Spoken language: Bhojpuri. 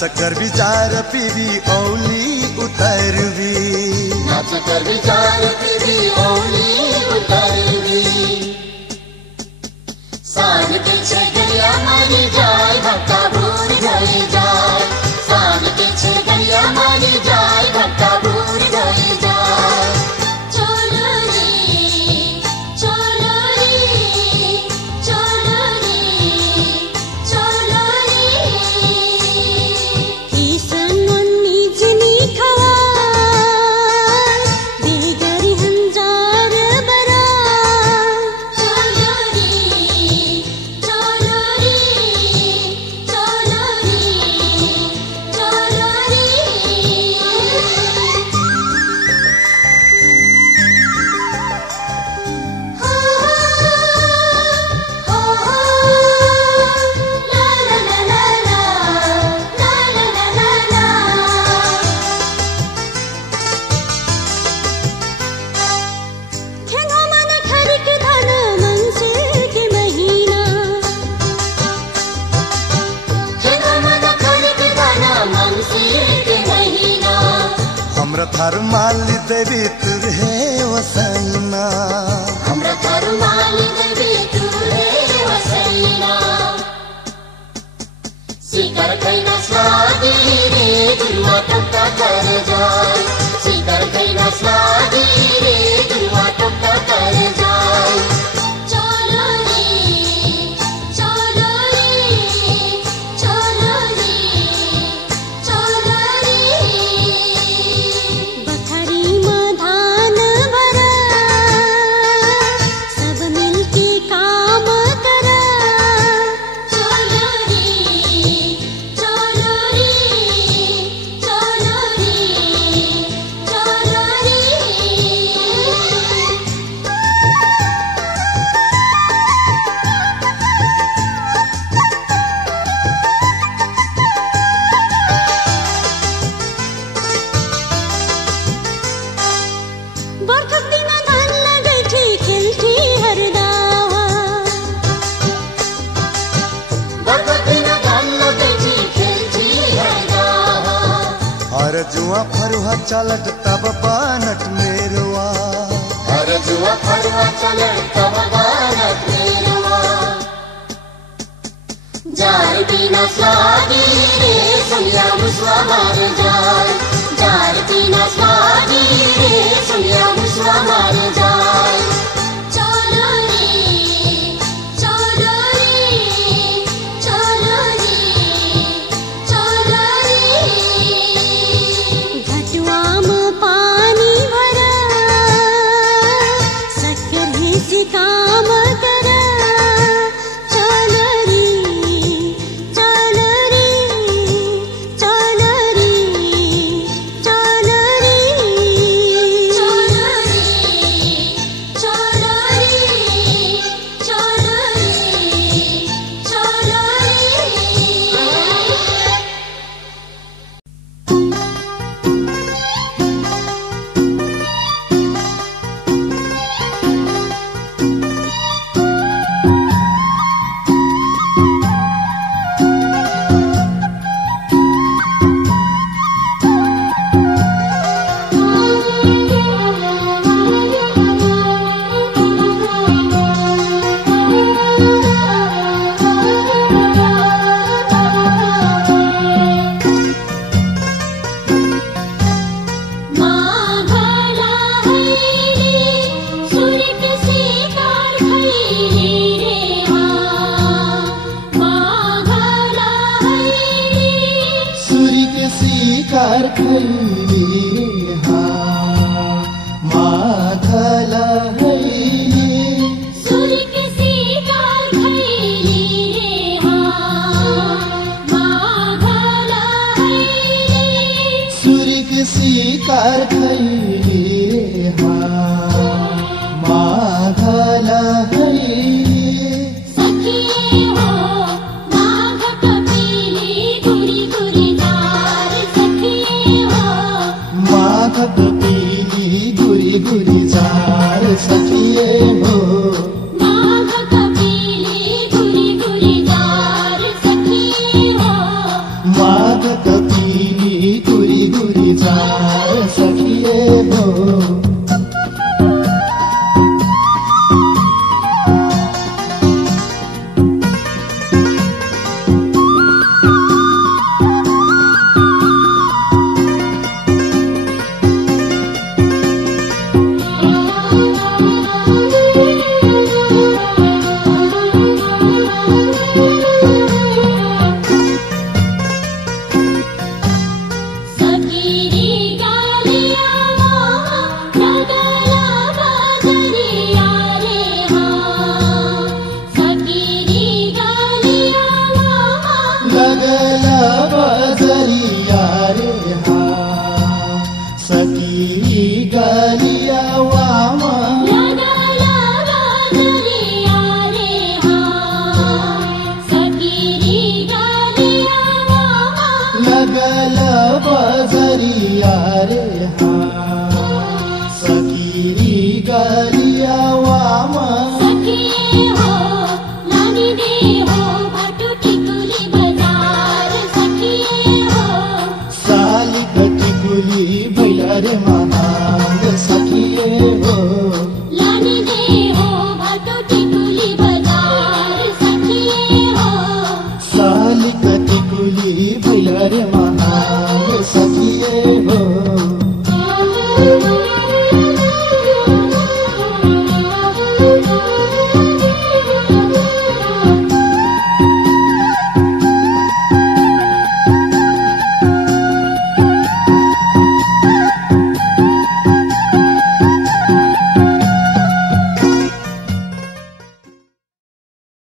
नाच कर विचार पीवी औली उतरवी, नाच कर विचार पीवी औली उतरवी। सान के छे गलिया मारी जाए भक्ता भूर गई जाए, सान के छे गलिया मारी जाए भक्ता भूर गई जाए। चलो रे चलो रे चलो रे चलो रे। ईसन निजनी खवा बेगरी हंजार बरा। चलो रे चलो रे चलो रे चलो रे। हमरा थार माली देवी तुरे वसैना, हमरा थार माली देवी तुरे वसैना। सीकर कैना स्वादी रे दुर्वा टपका कर जाए, सीकर कैना स्वादी रे दुर्वा टपका कर जाए। चलो रे चलो रे चलो रे चलो रे। बखरी में धान भरा सब मिलके काम करा। चलो रे चलो रे चलो रे चलो रे। बरखत दिना धान लगै छी खेलठी हरदावा, बरखत दिना धान लगै छी खेलठी हरदावा। हर जुआ फरुहा चलट तब बानट मेरवा, हर जुआ फरुआ चलट तब बानट मेरवा। जार बिना स्वादी रे संज्ञा मुसवा मार जाए, जार बिना स्वादी रे संज्ञा मुसवा मार जाए। चलो रे चलो रे चलो रे चलो रे। घटवा में पानी भरा शक्कर ही से काम करा। चलो रे चलो रे चलो रे चलो रे चलो रे चलो रे चलो शिकार खैली हा माघला हैली सूर्य के शिकार खैली रे हा माघला हैली सूर्य के शिकार खैली रे हा माघला हैली गुरी जार सखिए हो माघ कपिली गुरी गुरी जार सखिए हो माघ हो लगला बजरिया रे हा सकी गलिया वामा लगला बजरिया रे हा सकीरी गलिया वामा लगला बजरिया रे हा सकी गलिया वामा सखिए हो लानी दे हो भाटू टिकुली बजार सखिए हो साली कटी गुली भैला रे महान सखिए हो